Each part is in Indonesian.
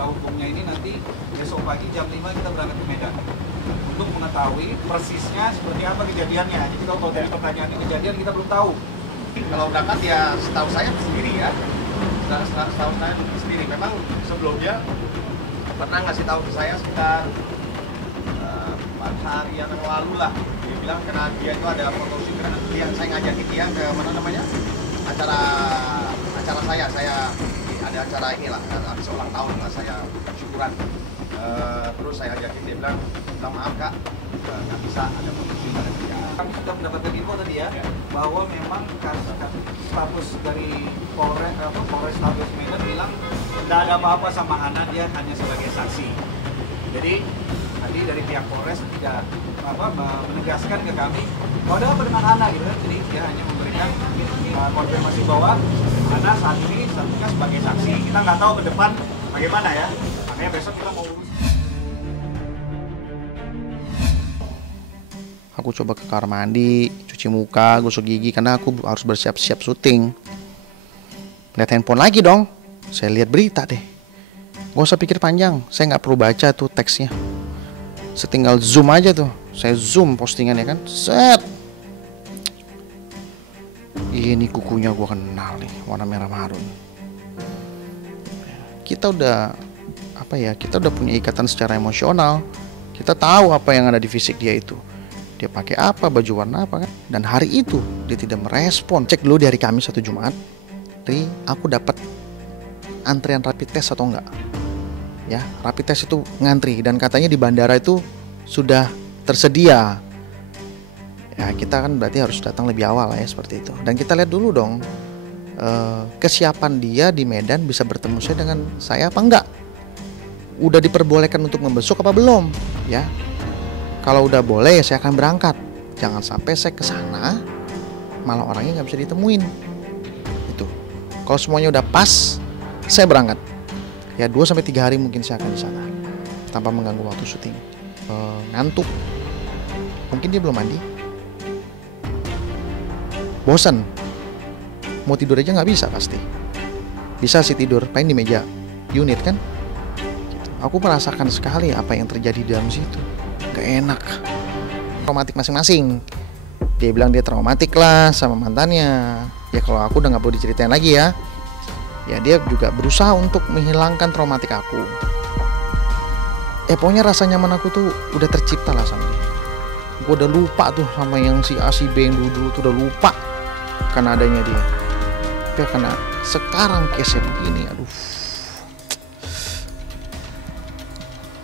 usaha hukumnya ini nanti besok pagi jam 5 kita berangkat ke Medan untuk mengetahui persisnya seperti apa kejadiannya. Jadi kalau dari pertanyaan ini kejadian kita belum tahu. Kalau berangkat ya setahu saya sendiri ya. Setahu saya sendiri. Memang sebelumnya pernah ngasih tahu ke saya sekitar 4 hari yang lalu lah. Dia bilang karena dia itu ada foto shoot, karena dia saya ngajakin dia ke mana namanya acara saya ada acara inilah habis ulang tahun lah saya syukuran. Terus saya ajakin, dia bilang maaf kak nggak bisa ada foto shoot ada dia. Kami sudah mendapatkan info tadi ya bahwa memang status dari Polres Tabes Medan bilang tidak ada apa-apa sama Hana, dia hanya sebagai saksi. Jadi tadi dari pihak Polres tidak menegaskan ke kami bahwa ada apa dengan Hana gitu kan. Jadi dia hanya memberikan konfirmasi bahwa Hana saat ini statusnya sebagai saksi. Kita nggak tahu ke depan bagaimana ya. Makanya besok kita mau urus. Aku coba ke kamar mandi, cuci muka, gosok gigi karena aku harus bersiap-siap syuting. Lihat handphone lagi dong. Saya lihat berita deh. Gak usah pikir panjang, saya nggak perlu baca tuh teksnya. Saya tinggal zoom aja tuh. Saya zoom postingannya kan. Set. Ini kukunya gua kenal nih, warna merah marun. Kita udah kita udah punya ikatan secara emosional. Kita tahu apa yang ada di fisik dia itu. Dia pakai apa, baju warna apa kan. Dan hari itu dia tidak merespon. Cek dulu di hari Kamis atau Jumat, aku dapat antrian rapid test atau enggak. Ya, rapid test itu ngantri dan katanya di bandara itu sudah tersedia. Ya, kita kan berarti harus datang lebih awal lah ya seperti itu. Dan kita lihat dulu dong kesiapan dia di Medan bisa bertemu saya dengan saya apa enggak. Udah diperbolehkan untuk membesuk apa belum? Ya. Kalau udah boleh ya saya akan berangkat. Jangan sampai saya ke sana malah orangnya nggak bisa ditemuin. Itu. Kalau semuanya udah pas, saya berangkat. Ya 2-3 hari mungkin saya akan di sana tanpa mengganggu waktu syuting. Ngantuk. Mungkin dia belum mandi. Bosan. Mau tidur aja nggak bisa pasti. Bisa sih tidur, paling di meja unit kan. Gitu. Aku merasakan sekali apa yang terjadi di dalam situ. Gak enak. Traumatik masing-masing. Dia bilang dia traumatik lah sama mantannya. Ya kalau aku udah gak perlu diceritain lagi ya. Ya dia juga berusaha untuk menghilangkan traumatik aku. Pokoknya rasa nyaman aku tuh udah tercipta lah sama dia. Gue udah lupa tuh sama yang si A si B yang dulu tuh udah lupa karena adanya dia. Tapi karena sekarang case-nya begini, aduh.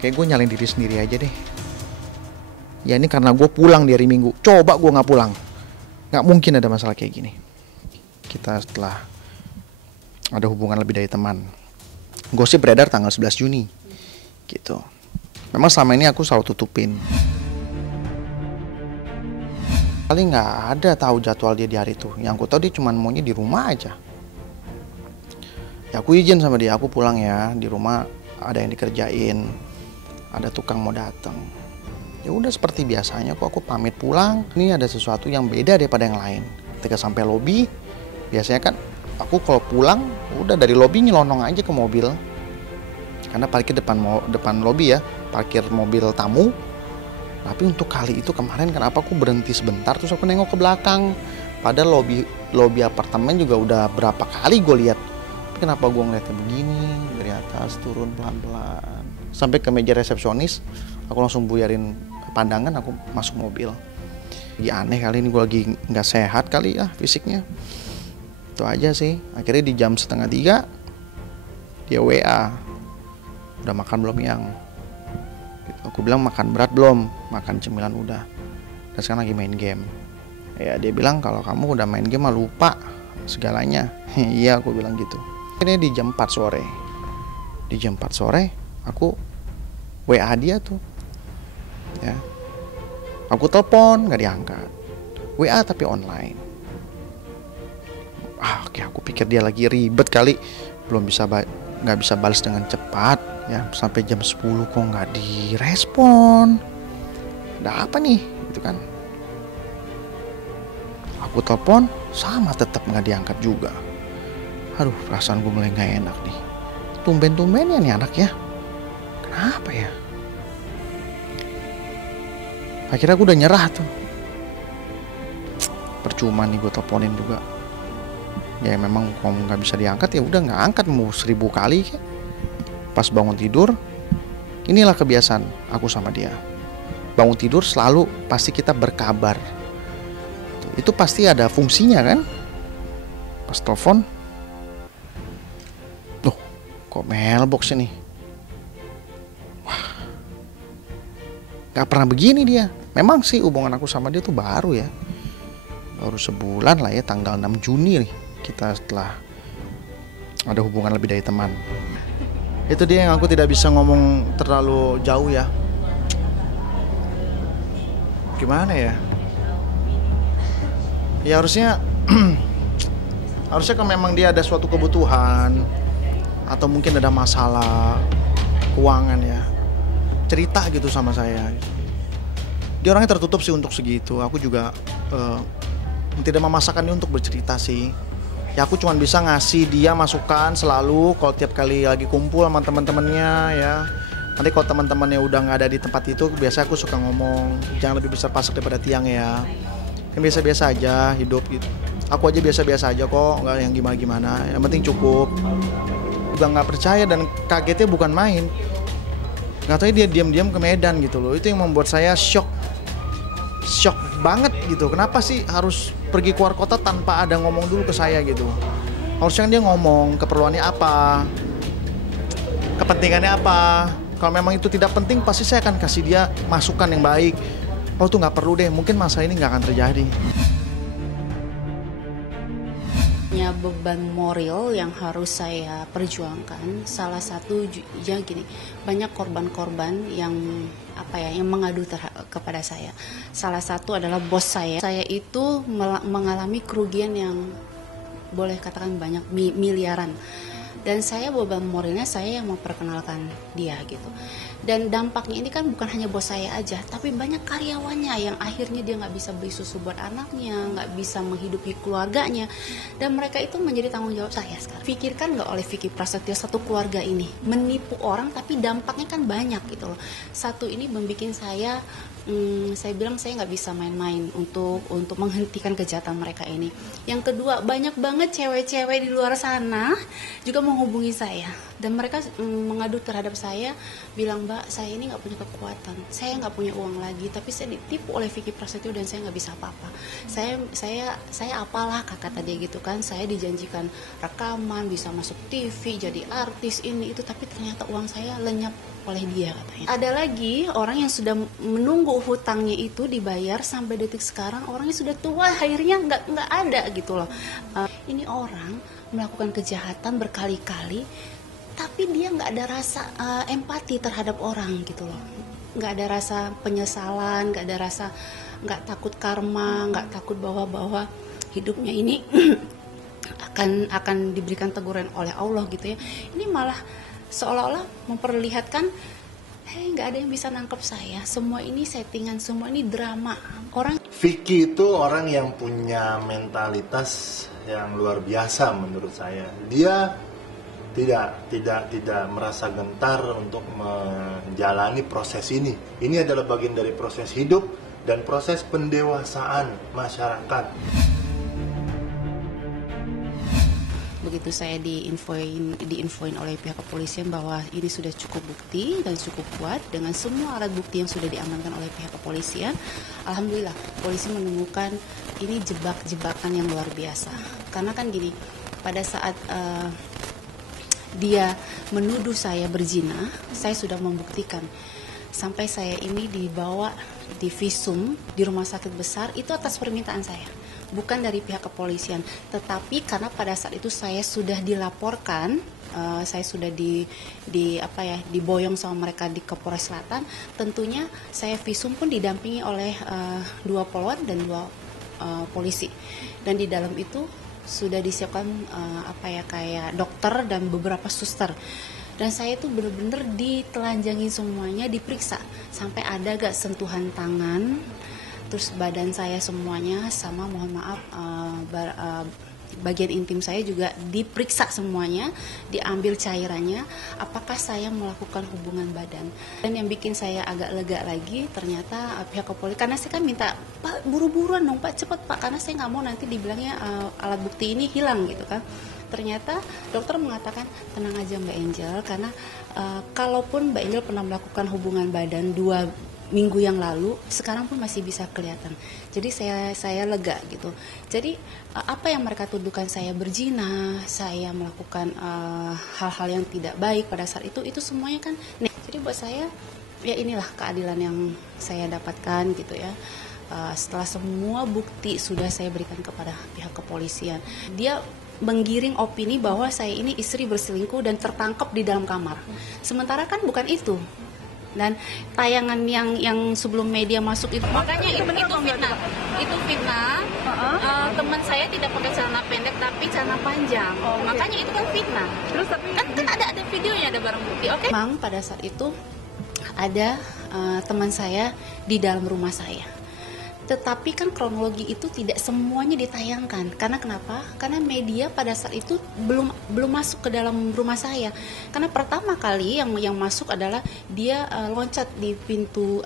Kayak gue nyalain diri sendiri aja deh. Ya ini karena gue pulang di hari Minggu. Coba gue gak pulang, gak mungkin ada masalah kayak gini. Kita setelah ada hubungan lebih dari teman. Gosip beredar tanggal 11 Juni gitu. Memang selama ini aku selalu tutupin. Paling gak ada tahu jadwal dia di hari itu. Yang aku tahu dia cuma maunya di rumah aja. Ya aku izin sama dia, aku pulang ya. Di rumah ada yang dikerjain, ada tukang mau datang. Ya udah seperti biasanya kok aku pamit pulang. Ini ada sesuatu yang beda daripada yang lain. Ketika sampai lobi, biasanya kan aku kalau pulang udah dari lobi nyelonong aja ke mobil. Karena parkir depan lobi ya, parkir mobil tamu. Tapi untuk kali itu kemarin kenapa aku berhenti sebentar terus aku nengok ke belakang. Padahal lobi apartemen juga udah berapa kali gue lihat. Tapi kenapa gue ngeliatnya begini dari atas turun pelan-pelan sampai ke meja resepsionis, aku langsung buyarin pandangan, aku masuk mobil. Lagi aneh kali ini, gue lagi nggak sehat kali ya fisiknya. Itu aja sih. Akhirnya di jam 2:30 dia WA, udah makan belum yang? Gitu. Aku bilang makan berat belum, makan cemilan udah. Dan sekarang lagi main game. Ya dia bilang kalau kamu udah main game mah lupa segalanya. Iya aku bilang gitu. Ini di jam 4 sore. Di jam 4 sore aku WA dia tuh. Ya. Aku telepon nggak diangkat. WA tapi online. Oke, aku pikir dia lagi ribet kali, nggak bisa balas dengan cepat. Ya sampai jam 10 kok nggak direspon. Ada apa nih? Gitu kan. Aku telepon sama tetap nggak diangkat juga. Aduh, perasaan gue mulai nggak enak nih. Tumben-tumbennya nih anak ya. Kenapa ya? Akhirnya aku udah nyerah tuh. Percuma nih gue teleponin juga. Ya memang kalau nggak bisa diangkat ya udah nggak angkat, mau 1000 kali kayak. Pas bangun tidur, inilah kebiasaan aku sama dia. Bangun tidur selalu pasti kita berkabar. Itu pasti ada fungsinya kan? Pas telepon, loh kok mailbox ini? Wah, gak pernah begini dia. Memang sih hubungan aku sama dia tuh baru ya. Baru sebulan lah ya, tanggal 6 Juni nih kita setelah ada hubungan lebih dari teman. Itu dia yang aku tidak bisa ngomong terlalu jauh ya. Gimana ya? Ya harusnya kalau memang dia ada suatu kebutuhan atau mungkin ada masalah keuangan ya, cerita gitu sama saya. Dia orangnya tertutup sih untuk segitu. Aku juga tidak memaksakan dia untuk bercerita sih. Ya aku cuma bisa ngasih dia masukan selalu kalau tiap kali lagi kumpul sama teman-temannya ya. Nanti kalau teman-temannya udah nggak ada di tempat itu, biasa aku suka ngomong, jangan lebih besar pasak daripada tiang ya. Kan biasa-biasa aja hidup gitu. Aku aja biasa-biasa aja kok, nggak yang gimana-gimana. Yang penting cukup. Udah nggak percaya dan kagetnya bukan main. Nggak tahu dia diam-diam ke Medan gitu loh. Itu yang membuat saya shock banget gitu. Kenapa sih harus pergi keluar kota tanpa ada ngomong dulu ke saya gitu? Harusnya dia ngomong keperluannya apa, kepentingannya apa. Kalau memang itu tidak penting, pasti saya akan kasih dia masukan yang baik. Oh tuh nggak perlu deh, mungkin masalah ini nggak akan terjadi. Beban moral yang harus saya perjuangkan, salah satu ya gini, banyak korban-korban yang yang mengadu kepada saya. Salah satu adalah bos saya. Saya itu mengalami kerugian yang boleh katakan banyak, miliaran. Dan saya beban moralnya saya yang memperkenalkan dia gitu. Dan dampaknya ini kan bukan hanya bos saya aja, tapi banyak karyawannya yang akhirnya dia nggak bisa beli susu buat anaknya, nggak bisa menghidupi keluarganya, dan mereka itu menjadi tanggung jawab saya sekarang. Pikirkan nggak oleh Vicky Prasetyo satu keluarga ini menipu orang, tapi dampaknya kan banyak gitu loh. Satu ini membuat saya bilang saya nggak bisa main-main untuk menghentikan kejahatan mereka ini. Yang kedua, banyak banget cewek-cewek di luar sana juga menghubungi saya dan mereka mengadu terhadap saya, bilang, Mbak, saya ini nggak punya kekuatan, saya nggak punya uang lagi, tapi saya ditipu oleh Vicky Prasetyo dan saya nggak bisa apa-apa. Saya apalah kata dia gitu kan, saya dijanjikan rekaman, bisa masuk TV, jadi artis ini itu, tapi ternyata uang saya lenyap oleh dia katanya. Ada lagi orang yang sudah menunggu hutangnya itu dibayar sampai detik sekarang, orangnya sudah tua, akhirnya nggak ada gitu loh. Ini orang melakukan kejahatan berkali-kali, tapi dia nggak ada rasa empati terhadap orang gitu loh. Nggak ada rasa penyesalan, nggak takut karma, nggak takut bahwa hidupnya ini akan diberikan teguran oleh Allah gitu ya. Ini malah seolah-olah memperlihatkan, nggak ada yang bisa nangkep saya, semua ini settingan, semua ini drama. Vicky itu orang yang punya mentalitas yang luar biasa menurut saya. Dia tidak merasa gentar untuk menjalani proses ini. Ini adalah bagian dari proses hidup dan proses pendewasaan masyarakat. Begitu saya diinfoin oleh pihak kepolisian bahwa ini sudah cukup bukti dan cukup kuat dengan semua alat bukti yang sudah diamankan oleh pihak kepolisian, alhamdulillah polisi menemukan ini jebakan yang luar biasa. Karena kan gini, pada saat dia menuduh saya berzina, saya sudah membuktikan. Sampai saya ini dibawa di visum di rumah sakit besar, itu atas permintaan saya, bukan dari pihak kepolisian. Tetapi karena pada saat itu saya sudah dilaporkan, saya sudah diboyong sama mereka di Kapolres Selatan, tentunya saya visum pun didampingi oleh 2 polwan dan 2 polisi. Dan di dalam itu sudah disiapkan kayak dokter dan beberapa suster. Dan saya itu benar-benar ditelanjangi semuanya, diperiksa sampai ada gak sentuhan tangan, terus badan saya semuanya, sama mohon maaf bagian intim saya juga diperiksa semuanya, diambil cairannya, apakah saya melakukan hubungan badan. Dan yang bikin saya agak lega lagi, ternyata pihak kepolisian, karena saya kan minta, Pak buru-buruan dong Pak, cepet Pak, karena saya nggak mau nanti dibilangnya alat bukti ini hilang gitu kan. Ternyata dokter mengatakan tenang aja Mbak Angel, karena kalaupun Mbak Angel pernah melakukan hubungan badan 2 minggu yang lalu, sekarang pun masih bisa kelihatan. Jadi saya lega gitu. Jadi apa yang mereka tuduhkan saya berzina, saya melakukan hal-hal yang tidak baik pada saat itu semuanya kan. Jadi buat saya ya inilah keadilan yang saya dapatkan gitu ya. Setelah semua bukti sudah saya berikan kepada pihak kepolisian, dia menggiring opini bahwa saya ini istri berselingkuh dan tertangkap di dalam kamar. Sementara kan bukan itu. Dan tayangan yang sebelum media masuk itu, makanya itu fitnah. Itu fitnah. Teman saya tidak pakai celana pendek tapi celana panjang. Makanya itu kan fitnah. Terus tapi kan ada videonya, ada barang bukti. Oke. Memang pada saat itu ada teman saya di dalam rumah saya. Tetapi kan kronologi itu tidak semuanya ditayangkan. Karena kenapa? Karena media pada saat itu belum masuk ke dalam rumah saya. Karena pertama kali yang masuk adalah dia loncat di pintu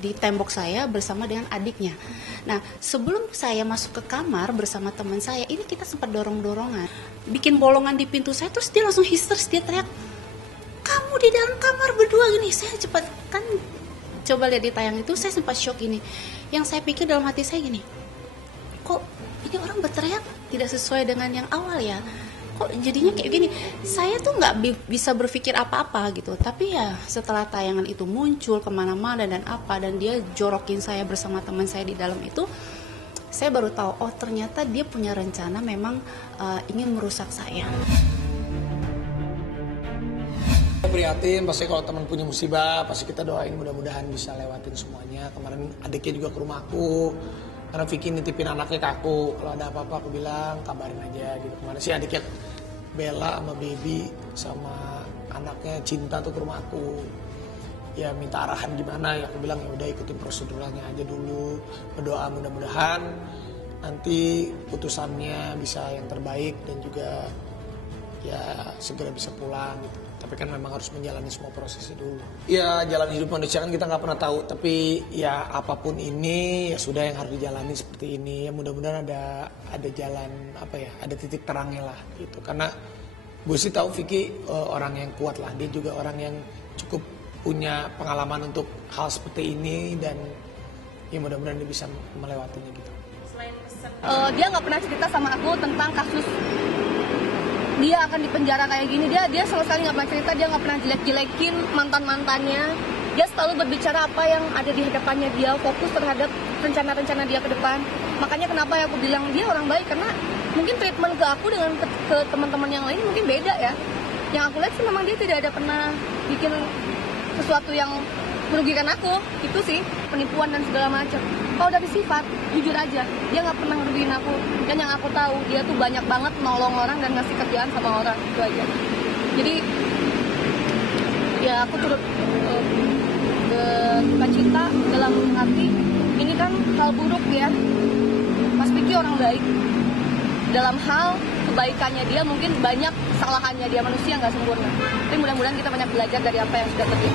di tembok saya bersama dengan adiknya. Nah, sebelum saya masuk ke kamar bersama teman saya, ini kita sempat dorong-dorongan, bikin bolongan di pintu saya, terus dia langsung histeris, dia teriak, "Kamu di dalam kamar berdua gini." Saya cepat kan coba lihat di tayang itu, saya sempat shock ini. Yang saya pikir dalam hati saya gini, kok ini orang berteriak tidak sesuai dengan yang awal ya? Kok jadinya kayak gini? Saya tuh nggak bisa berpikir apa-apa gitu. Tapi ya setelah tayangan itu muncul kemana-mana dan dia jorokin saya bersama teman saya di dalam itu, saya baru tahu, oh ternyata dia punya rencana memang ingin merusak saya. Prihatin, pasti kalau teman punya musibah, pasti kita doain mudah-mudahan bisa lewatin semuanya. Kemarin adiknya juga ke rumahku, karena Vicky nitipin anaknya ke aku. Kalau ada apa-apa aku bilang kabarin aja gitu. Kemarin sih adiknya Bella sama Baby sama anaknya Cinta tuh ke rumahku. Ya minta arahan gimana, ya aku bilang ya udah ikutin prosedurnya aja dulu. Berdoa mudah-mudahan nanti putusannya bisa yang terbaik dan juga ya segera bisa pulang gitu. Tapi kan memang harus menjalani semua prosesnya dulu. Ya jalan hidup manusia kan kita nggak pernah tahu. Tapi ya apapun ini ya sudah yang harus dijalani seperti ini. Ya mudah-mudahan ada jalan ada titik terangnya lah gitu. Karena gue sih tahu Vicky orang yang kuat lah. Dia juga orang yang cukup punya pengalaman untuk hal seperti ini dan ya mudah-mudahan dia bisa melewatinya gitu. Dia nggak pernah cerita sama aku tentang kasus dia akan dipenjara kayak gini. Dia sama sekali nggak pernah cerita, dia nggak pernah jelek-jelekin mantannya. Dia selalu berbicara apa yang ada di hadapannya, dia fokus terhadap rencana-rencana dia ke depan. Makanya kenapa aku bilang dia orang baik, karena mungkin treatment ke aku dengan ke teman-teman yang lain mungkin beda ya. Yang aku lihat sih memang dia tidak ada pernah bikin sesuatu yang merugikan aku, itu sih penipuan dan segala macam. Kalau dari sifat, jujur aja, dia nggak pernah merugikan aku. Dan yang aku tahu, dia tuh banyak banget nolong orang dan ngasih kerjaan sama orang, itu aja. Jadi, ya aku turut berduka cita dalam hati. Ini kan hal buruk ya. Mas Vicky orang baik. Dalam hal kebaikannya dia mungkin banyak kesalahannya, dia manusia nggak sempurna. Tapi mudah-mudahan kita banyak belajar dari apa yang sudah terjadi.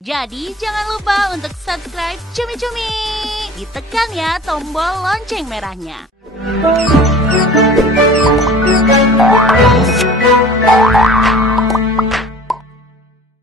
Jadi jangan lupa untuk subscribe Cumi Cumi. Ditekan ya tombol lonceng merahnya.